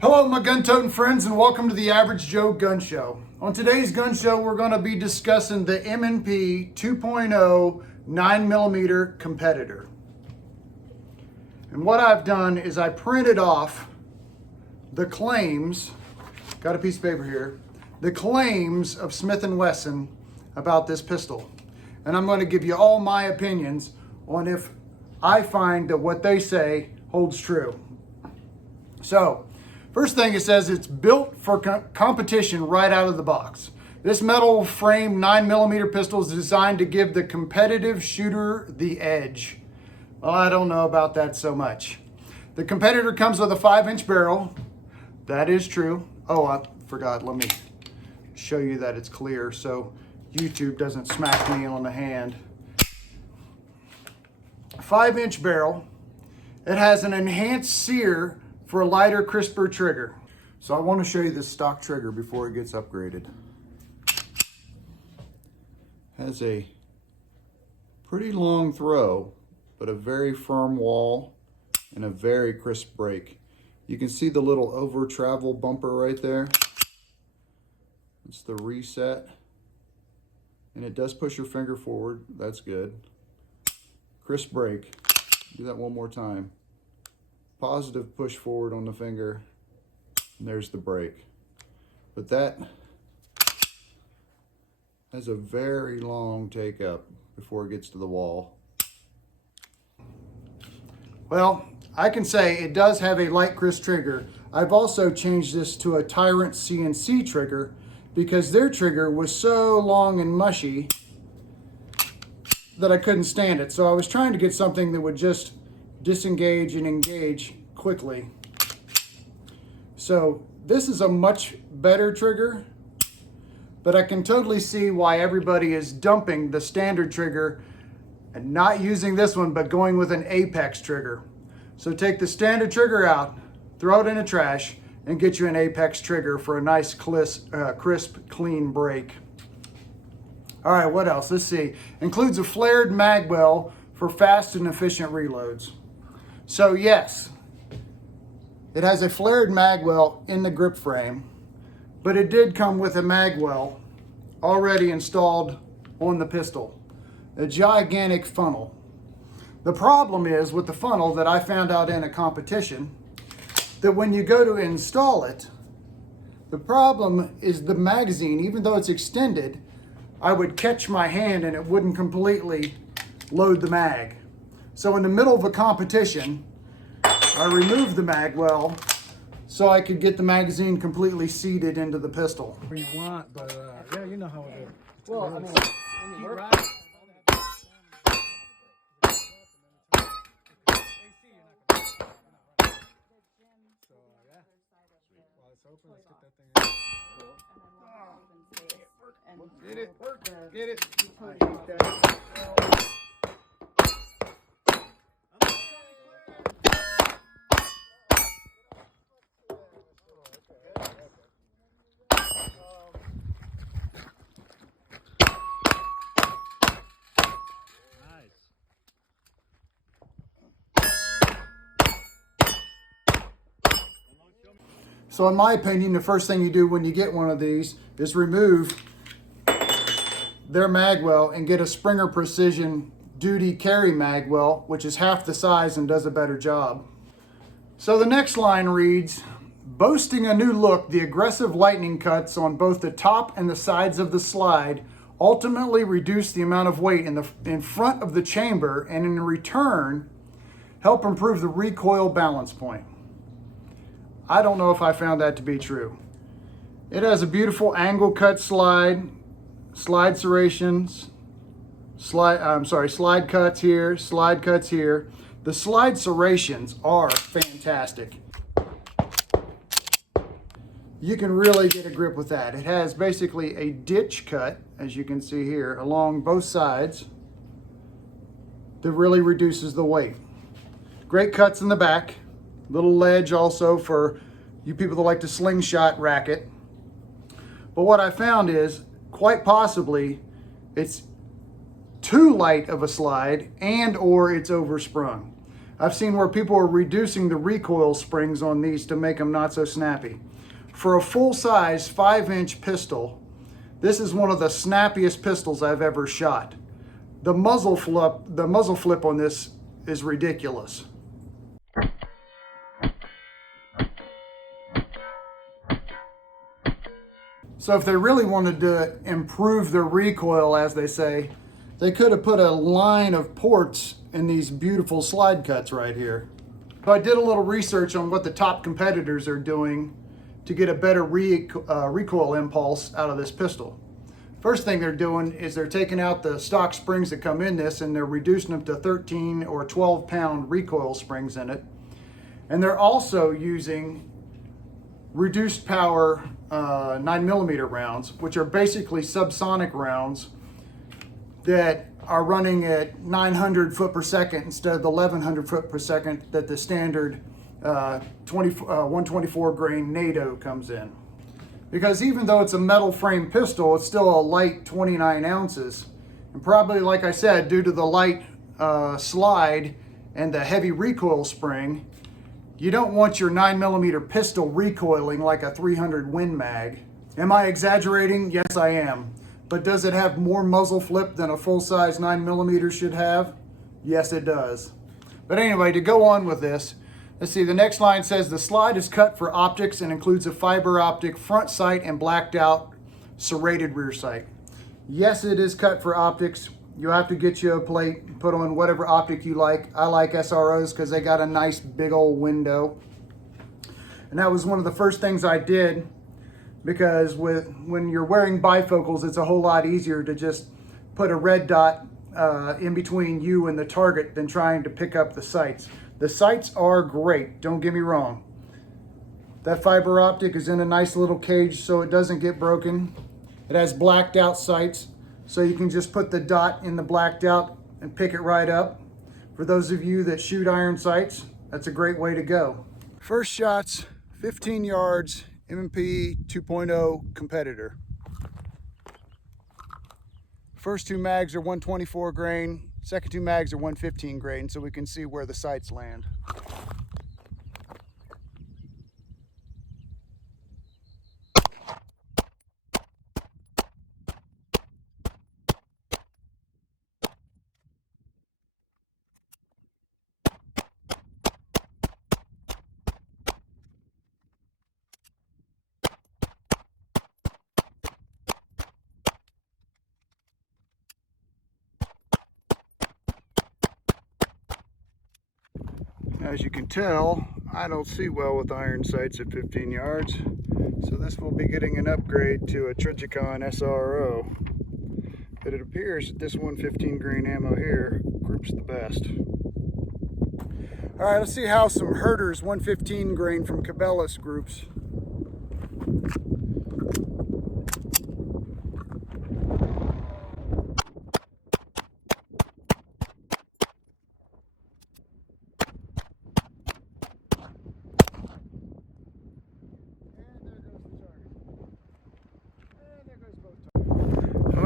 Hello my gun-toting friends and welcome to the Average Joe Gun Show. On today's gun show we're going to be discussing the M&P 2.0 9mm competitor. And what I've done is I printed off the claims, got a piece of paper here, the claims of Smith & Wesson about this pistol. And I'm going to give you all my opinions on if I find that what they say holds true. So, first thing it says, it's built for competition right out of the box. This metal frame 9mm pistol is designed to give the competitive shooter the edge. Well, I don't know about that so much. The competitor comes with a 5-inch barrel. That is true. Oh, I forgot. Let me show you that it's clear so YouTube doesn't smack me on the hand. 5-inch barrel. It has an enhanced sear for a lighter, crisper trigger. So I want to show you this stock trigger before it gets upgraded. Has a pretty long throw, but a very firm wall and a very crisp break. You can see the little over travel bumper right there. It's the reset. And it does push your finger forward. That's good. Crisp break. Do that one more time. Positive push forward on the finger, and there's the break. But that has a very long take up before it gets to the wall. Well, I can say it does have a light crisp trigger. I've also changed this to a Tyrant CNC trigger because their trigger was so long and mushy that I couldn't stand it. So I was trying to get something that would just disengage and engage quickly. So this is a much better trigger, but I can totally see why everybody is dumping the standard trigger and not using this one, but going with an Apex trigger. So take the standard trigger out, throw it in the trash, and get you an Apex trigger for a nice crisp, clean break. All right, what else? Let's see. Includes a flared Magwell for fast and efficient reloads. So yes, it has a flared Magwell in the grip frame, but it did come with a Magwell already installed on the pistol, a gigantic funnel. The problem is with the funnel that I found out in a competition, that when you go to install it, the problem is the magazine, even though it's extended, I would catch my hand and it wouldn't completely load the mag. So in the middle of a competition, I removed the Magwell so I could get the magazine completely seated into the pistol. You want, but yeah, you know how it is. Well, I mean, Get it, get it. so in my opinion, the first thing you do when you get one of these is remove their Magwell and get a Springer Precision Duty Carry Magwell, which is half the size and does a better job. So the next line reads, boasting a new look, the aggressive lightning cuts on both the top and the sides of the slide ultimately reduce the amount of weight in front of the chamber and in return help improve the recoil balance point. I don't know if I found that to be true. It has a beautiful angle cut slide serrations, slide cuts here, slide cuts here. The slide serrations are fantastic. You can really get a grip with that. It has basically a ditch cut, as you can see here, along both sides that really reduces the weight. Great cuts in the back, little ledge also for you people that like to slingshot racket. But what I found is, quite possibly, it's too light of a slide and or it's oversprung. I've seen where people are reducing the recoil springs on these to make them not so snappy. For a full-size 5-inch pistol, this is one of the snappiest pistols I've ever shot. The muzzle flip on this is ridiculous. So if they really wanted to improve the recoil, as they say, they could have put a line of ports in these beautiful slide cuts right here. So I did a little research on what the top competitors are doing to get a better recoil impulse out of this pistol. First thing they're doing is they're taking out the stock springs that come in this and they're reducing them to 13 or 12 pound recoil springs in it. And they're also using reduced power 9mm rounds, which are basically subsonic rounds that are running at 900 foot per second instead of the 1100 foot per second that the standard 124 grain NATO comes in. Because even though it's a metal frame pistol, it's still a light 29 ounces. And probably, like I said, due to the light slide and the heavy recoil spring, you don't want your 9mm pistol recoiling like a 300 Win Mag. Am I exaggerating? Yes, I am. But does it have more muzzle flip than a full-size 9mm should have? Yes, it does. But anyway, to go on with this, let's see, the next line says the slide is cut for optics and includes a fiber optic front sight and blacked out serrated rear sight. Yes, it is cut for optics. You have to get you a plate and put on whatever optic you like. I like SROs because they got a nice big old window. And that was one of the first things I did, because when you're wearing bifocals, it's a whole lot easier to just put a red dot in between you and the target than trying to pick up the sights. The sights are great, don't get me wrong. That fiber optic is in a nice little cage so it doesn't get broken. It has blacked out sights, so you can just put the dot in the blacked out and pick it right up. For those of you that shoot iron sights, that's a great way to go. First shots, 15 yards, M&P 2.0 competitor. First two mags are 124 grain, second two mags are 115 grain, so we can see where the sights land. As you can tell, I don't see well with iron sights at 15 yards, so this will be getting an upgrade to a Trijicon SRO. But it appears that this 115 grain ammo here groups the best. All right, let's see how some Herter's 115 grain from Cabela's groups.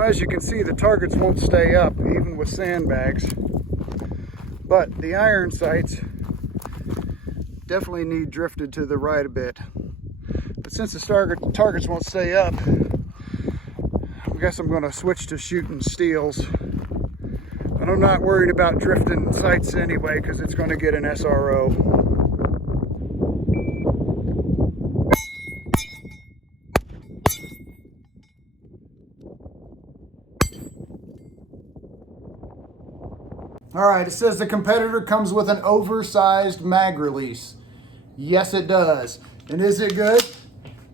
As you can see, the targets won't stay up even with sandbags, but the iron sights definitely need drifted to the right a bit. But since the targets won't stay up, I guess I'm going to switch to shooting steels. But I'm not worried about drifting sights anyway because it's going to get an SRO. All right, it says the competitor comes with an oversized mag release. Yes, it does. And is it good?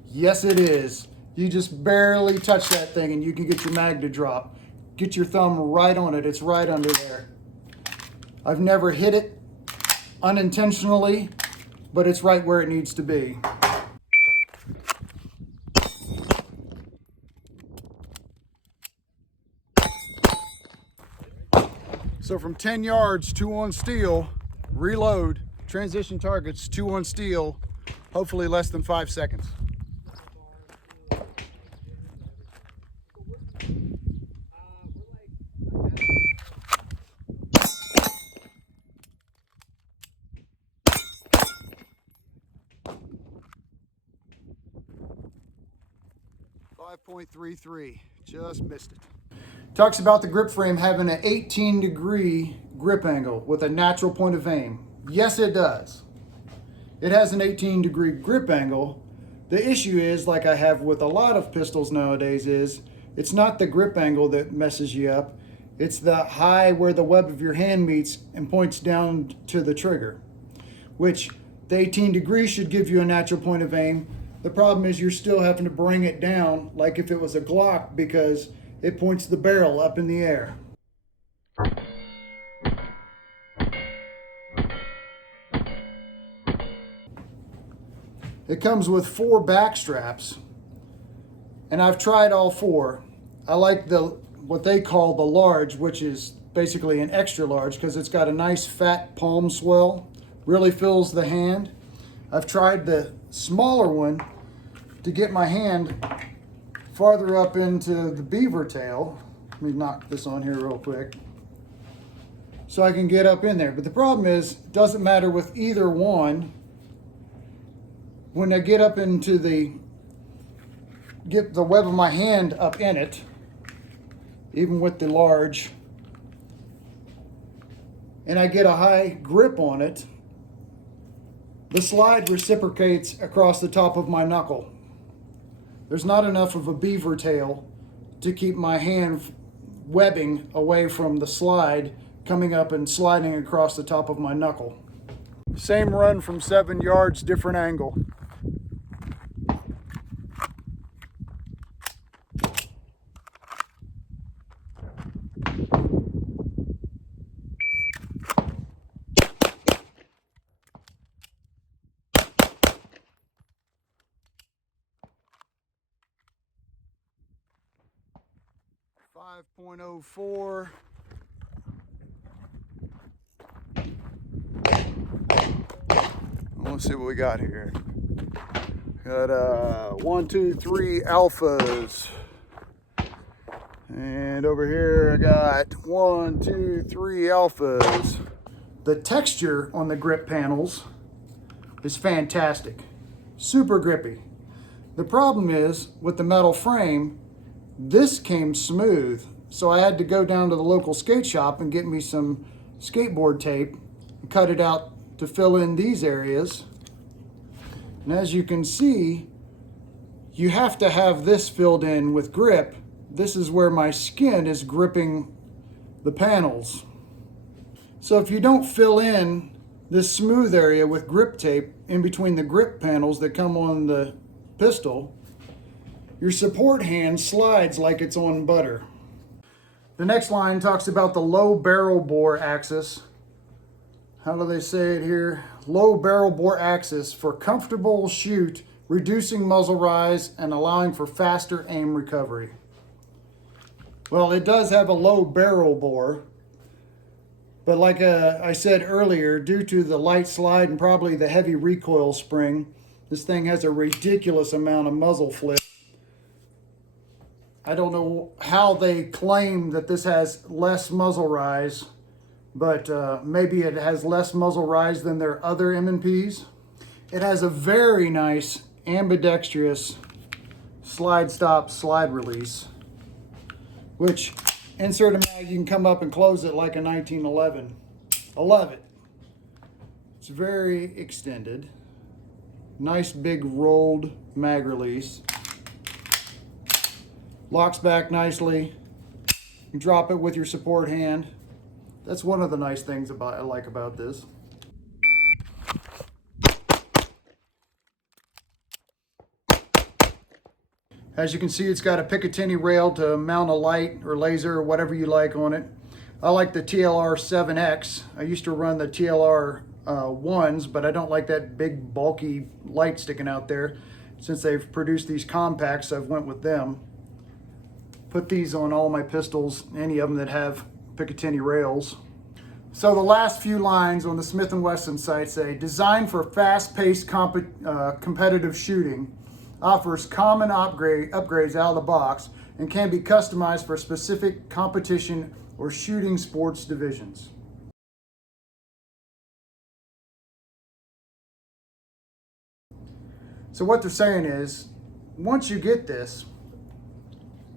Yes, it is. You just barely touch that thing and you can get your mag to drop. Get your thumb right on it. It's right under there. I've never hit it unintentionally, but it's right where it needs to be. So from 10 yards, 2 on steel, reload, transition targets, 2 on steel. Hopefully less than 5 seconds. 5.33, just missed it. Talks about the grip frame having an 18-degree grip angle with a natural point of aim. Yes, it does. It has an 18-degree grip angle. The issue is, like I have with a lot of pistols nowadays, is it's not the grip angle that messes you up. It's the high where the web of your hand meets and points down to the trigger, which the 18 degrees should give you a natural point of aim. The problem is you're still having to bring it down like if it was a Glock because it points the barrel up in the air. It comes with 4 back straps, and I've tried all 4. I like what they call the large, which is basically an extra large because it's got a nice fat palm swell, really fills the hand. I've tried the smaller one to get my hand farther up into the beaver tail. Let me knock this on here real quick so I can get up in there. But the problem is, it doesn't matter with either one. When I get up into get the web of my hand up in it, even with the large, and I get a high grip on it, the slide reciprocates across the top of my knuckle. There's not enough of a beaver tail to keep my hand webbing away from the slide coming up and sliding across the top of my knuckle. Same run from 7 yards, different angle. .04. Let's see what we got here. Got 1, 2, 3 alphas. And over here I got 1, 2, 3 alphas. The texture on the grip panels is fantastic. Super grippy. The problem is with the metal frame, this came smooth, so I had to go down to the local skate shop and get me some skateboard tape and cut it out to fill in these areas. And as you can see, you have to have this filled in with grip. This is where my skin is gripping the panels. So if you don't fill in this smooth area with grip tape in between the grip panels that come on the pistol, your support hand slides like it's on butter. The next line talks about the low barrel bore axis. How do they say it here? Low barrel bore axis for comfortable shoot, reducing muzzle rise and allowing for faster aim recovery. Well, it does have a low barrel bore, but like I said earlier, due to the light slide and probably the heavy recoil spring, this thing has a ridiculous amount of muzzle flip. I don't know how they claim that this has less muzzle rise, but maybe it has less muzzle rise than their other M&Ps. It has a very nice ambidextrous slide stop, slide release, which insert a mag, you can come up and close it like a 1911. I love it. It's very extended. Nice big rolled mag release. Locks back nicely. You drop it with your support hand. That's one of the nice things I like about this. As you can see, it's got a Picatinny rail to mount a light or laser or whatever you like on it. I like the TLR 7X. I used to run the TLR 1s, but I don't like that big bulky light sticking out there. Since they've produced these compacts, I've went with them. Put these on all my pistols, any of them that have Picatinny rails. So the last few lines on the Smith Wesson site say, designed for fast-paced competitive shooting, offers common upgrades out of the box, and can be customized for specific competition or shooting sports divisions. So what they're saying is, once you get this,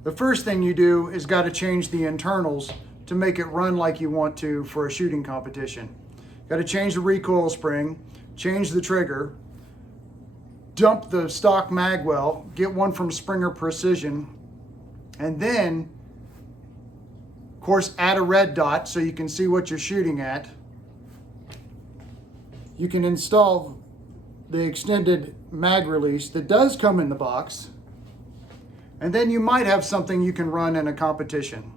the first thing you do is got to change the internals to make it run like you want to for a shooting competition. Got to change the recoil spring, change the trigger, dump the stock Magwell, get one from Springer Precision, and then, of course, add a red dot so you can see what you're shooting at. You can install the extended mag release that does come in the box, and then you might have something you can run in a competition.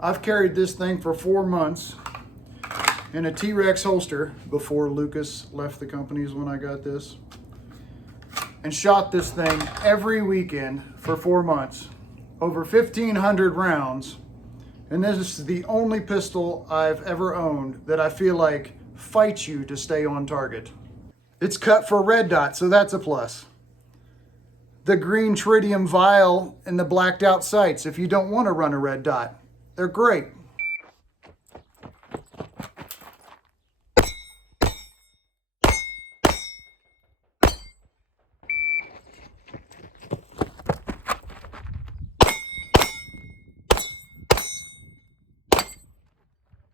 I've carried this thing for 4 months in a T-Rex holster before Lucas left the company is when I got this, and shot this thing every weekend for 4 months, over 1,500 rounds, and this is the only pistol I've ever owned that I feel like fights you to stay on target. It's cut for a red dot, so that's a plus. The green tritium vial and the blacked out sights, if you don't want to run a red dot, they're great.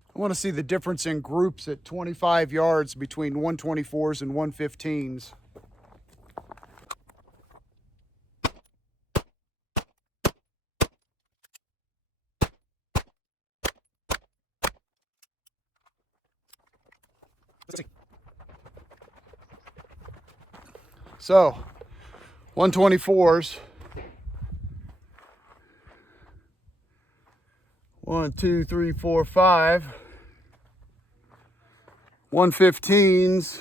I want to see the difference in groups at 25 yards between 124s and 115s. So, 124s. 1, 2, 3, 4, 5. 115s.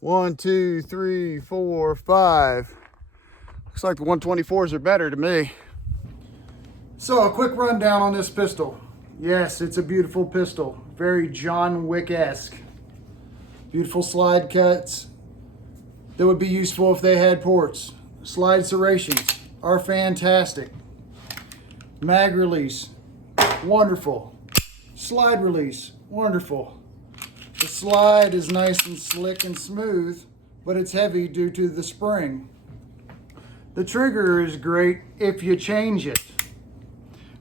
1, 2, 3, 4, 5. Looks like the 124s are better to me. So a quick rundown on this pistol. Yes, it's a beautiful pistol. Very John Wick-esque. Beautiful slide cuts that would be useful if they had ports. Slide serrations are fantastic. Mag release, wonderful. Slide release, wonderful. The slide is nice and slick and smooth, but it's heavy due to the spring. The trigger is great if you change it.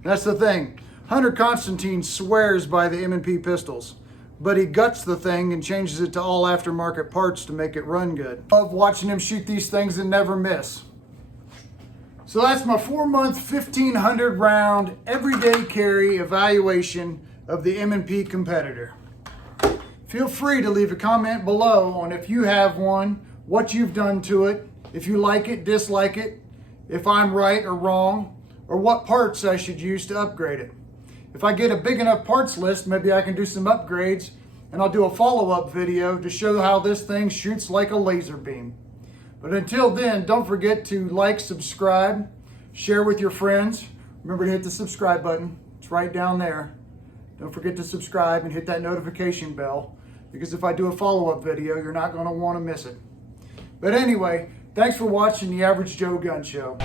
That's the thing. Hunter Constantine swears by the M&P pistols, but he guts the thing and changes it to all aftermarket parts to make it run good. I love watching him shoot these things and never miss. So that's my 4-month, 1,500 round, everyday carry evaluation of the M&P Competitor. Feel free to leave a comment below on if you have one, what you've done to it, if you like it, dislike it, if I'm right or wrong, or what parts I should use to upgrade it. If I get a big enough parts list, maybe I can do some upgrades, and I'll do a follow-up video to show how this thing shoots like a laser beam. But until then, don't forget to like, subscribe, share with your friends. Remember to hit the subscribe button. It's right down there. Don't forget to subscribe and hit that notification bell, because if I do a follow-up video, you're not going to want to miss it. But anyway, thanks for watching the Average Joe Gun Show.